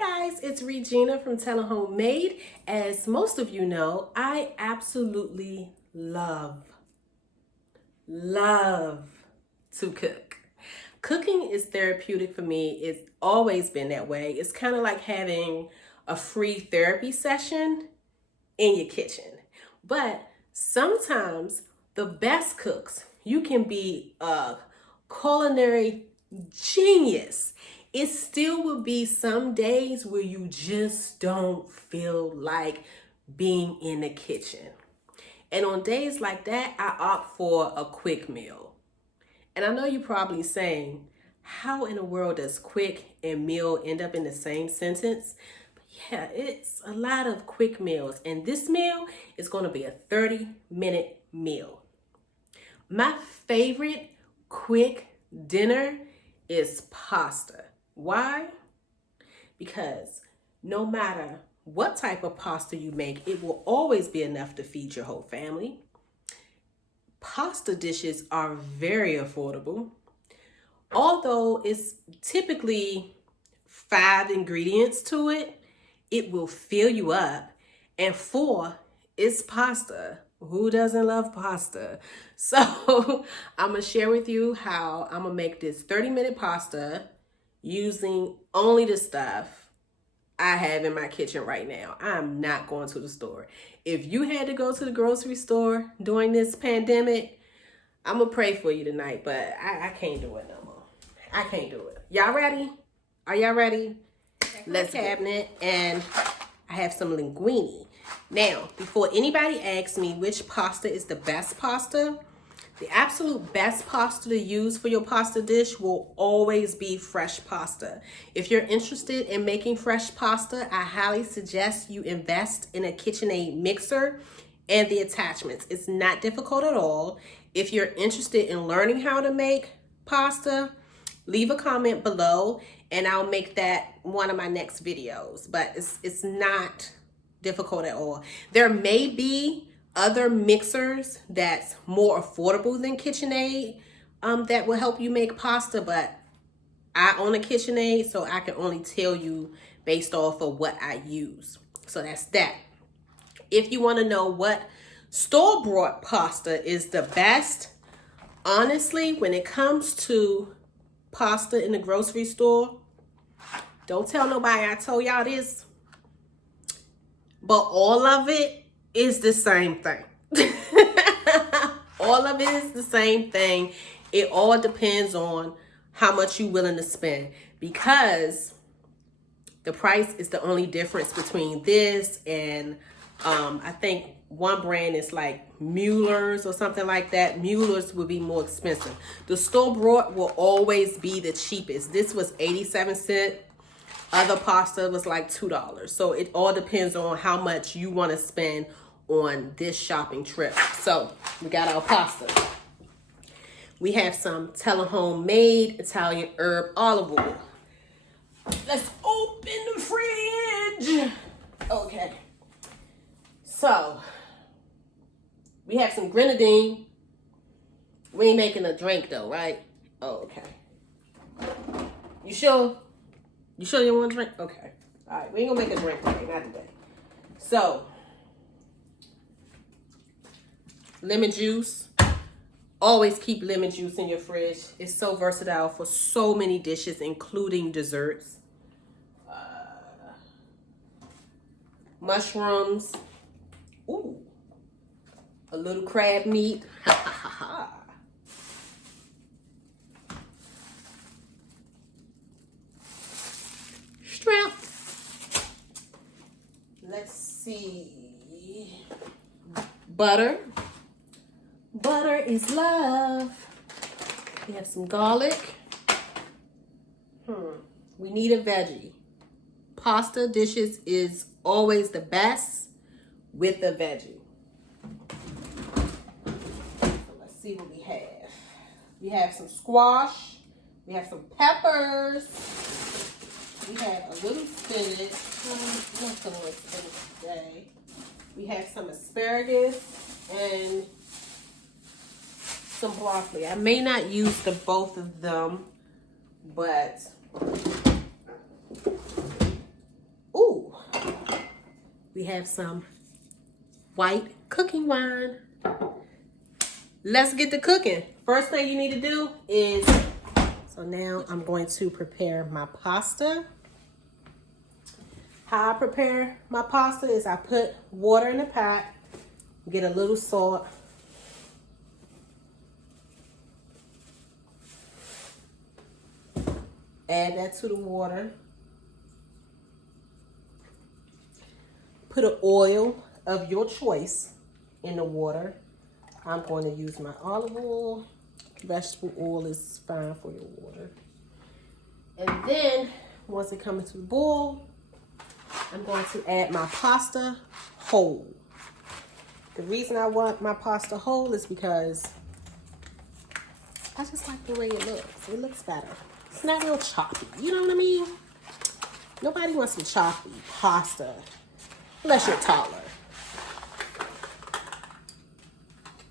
guys, it's Regina from Tell 'em Homemade. As most of you know, I absolutely love to cook. Cooking is therapeutic for me. It's always been that way. It's kind of like having a free therapy session in your kitchen. But sometimes the best cooks, you can be a culinary genius. It still will be some days where you just don't feel like being in the kitchen. And on days like that, I opt for a quick meal. And I know you're probably saying, how in the world does quick and meal end up in the same sentence? But yeah, it's a lot of quick meals. And this meal is going to be a 30-minute meal. My favorite quick dinner is pasta. Why? Because no matter what type of pasta you make, it will always be enough to feed your whole family. Pasta dishes are very affordable. Although it's typically 5 ingredients to it, it will fill you up. And 4, it's pasta. Who doesn't love pasta? So I'm going to share with you how I'm going to make this 30-minute pasta using only the stuff I have in my kitchen right now. I'm not going to the store. If you had to go to the grocery store during this pandemic, I'm going to pray for you tonight, but I can't do it no more. I can't do it. Y'all ready? Are y'all ready? Let's cabinet, and I have some linguine. Now, before anybody asks me which pasta is the best pasta, the absolute best pasta to use for your pasta dish will always be fresh pasta. If you're interested in making fresh pasta, I highly suggest you invest in a KitchenAid mixer and the attachments. It's not difficult at all. If you're interested in learning how to make pasta, leave a comment below and I'll make that one of my next videos. But it's not difficult at all. There may be other mixers that's more affordable than KitchenAid that will help you make pasta, but I own a KitchenAid, so I can only tell you based off of what I use. So that's that. If you want to know what store-bought pasta is the best, honestly, when it comes to pasta in the grocery store, don't tell nobody I told y'all this, but all of it is the same thing. All of it is the same thing. It all depends on how much you're willing to spend, because the price is the only difference between this and I think one brand is like Mueller's or something like that. Mueller's would be more expensive. The store-bought will always be the cheapest. This was 87 cents. Other pasta was like $2. So it all depends on how much you want to spend on this shopping trip. So we got our pasta. We have some Tell 'em Homemade Italian herb olive oil. Let's open the fridge. Okay. So we have some grenadine. We ain't making a drink though, right? Oh, okay. You sure? You sure you want to drink? Okay. All right. We ain't gonna make a drink today, not today. So, lemon juice. Always keep lemon juice in your fridge. It's so versatile for so many dishes, including desserts. Mushrooms. Ooh. A little crab meat. Ha ha ha ha. Shrimp. Let's see. Butter. Butter is love. We have some garlic. We need a veggie. Pasta dishes is always the best with a veggie. So let's see what we have. We have some squash. We have some peppers. We have a little spinach. Not so much spinach today. We have some asparagus and some broccoli. I may not use the both of them, but we have some white cooking wine. Let's get to cooking. First thing you need to do is, so now I'm going to prepare my pasta. How I prepare my pasta is I put water in the pot, get a little salt, add that to the water, put an oil of your choice in the water. I'm going to use my olive oil. Vegetable oil is fine for your water. And then once it comes to the boil, I'm going to add my pasta whole. The reason I want my pasta whole is because I just like the way it looks. It looks better. It's not real choppy. You know what I mean? Nobody wants some choppy pasta unless you're taller.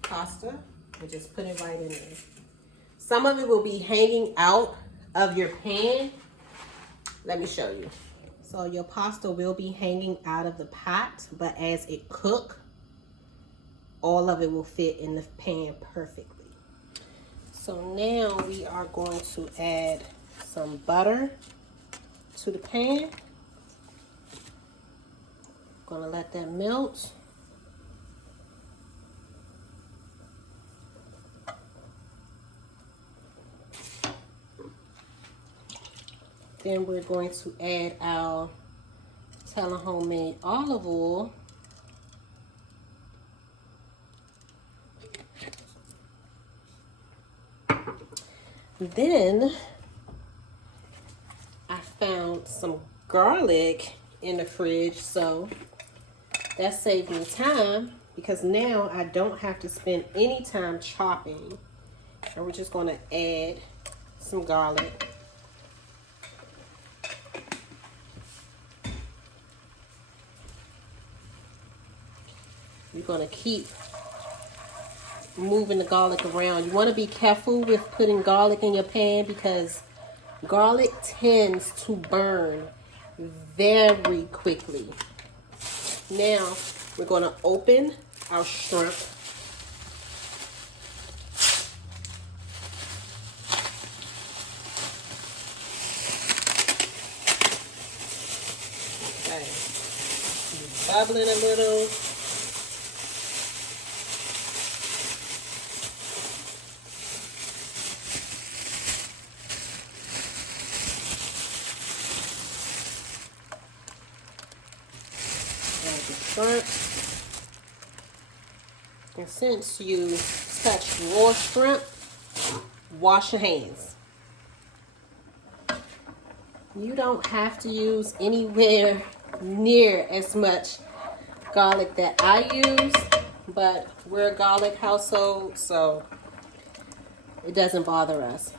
Pasta, and just put it right in there. Some of it will be hanging out of your pan. Let me show you. So your pasta will be hanging out of the pot, but as it cooks, all of it will fit in the pan perfectly. So now we are going to add some butter to the pan. Gonna let that melt. Then we're going to add our Tella homemade olive oil. Then I found some garlic in the fridge, so that saved me time because now I don't have to spend any time chopping. And we're just going to add some garlic. You're going to keep moving the garlic around. You want to be careful with putting garlic in your pan because garlic tends to burn very quickly. Now we're going to open our shrimp. Okay. Bubbling a little. Shrimp. And since you touch raw shrimp, wash your hands. You don't have to use anywhere near as much garlic that I use, but we're a garlic household, so it doesn't bother us.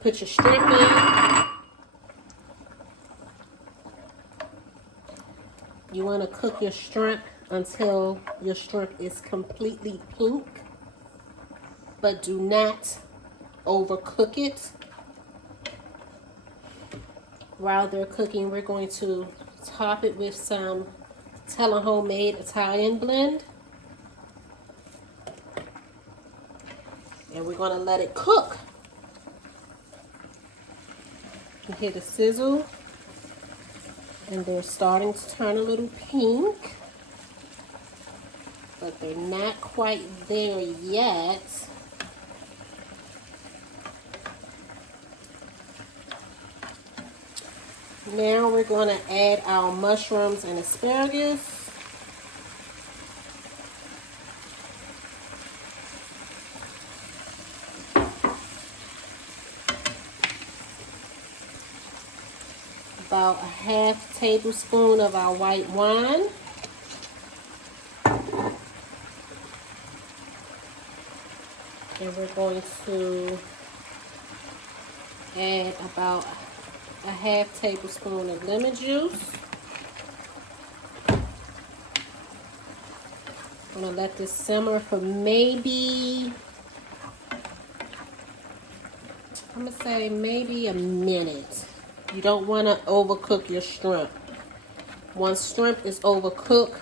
Put your shrimp in. You want to cook your shrimp until your shrimp is completely pink, but do not overcook it. While they're cooking, we're going to top it with some Tella homemade Italian blend. And we're going to let it cook. You hear the sizzle. And they're starting to turn a little pink, but they're not quite there yet. Now we're going to add our mushrooms and asparagus. About a half tablespoon of our white wine. And we're going to add about a half tablespoon of lemon juice. I'm going to let this simmer for maybe, I'm going to say maybe a minute. You don't want to overcook your shrimp. Once shrimp is overcooked,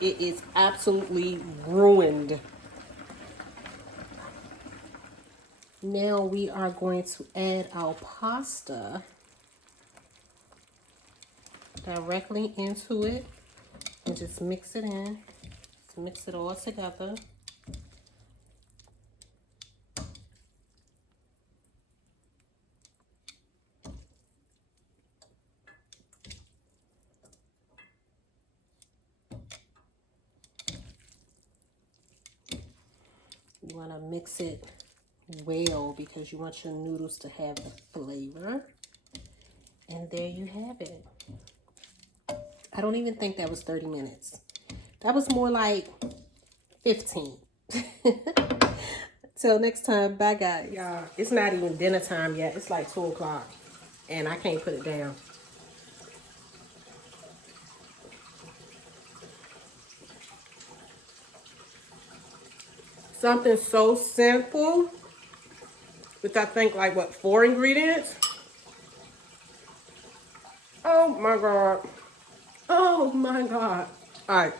it is absolutely ruined. Now we are going to add our pasta directly into it and just mix it in. Just mix it all together. You want to mix it well because you want your noodles to have the flavor. And there you have it. I don't even think that was 30 minutes. That was more like 15. Till next time. Bye, guys. Y'all, it's not even dinner time yet. It's like 2 o'clock. And I can't put it down. Something so simple with, I think, like, what, 4 ingredients? Oh, my God. Oh, my God. All right.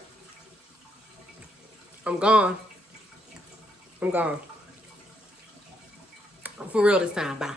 I'm gone. I'm gone. For real this time. Bye.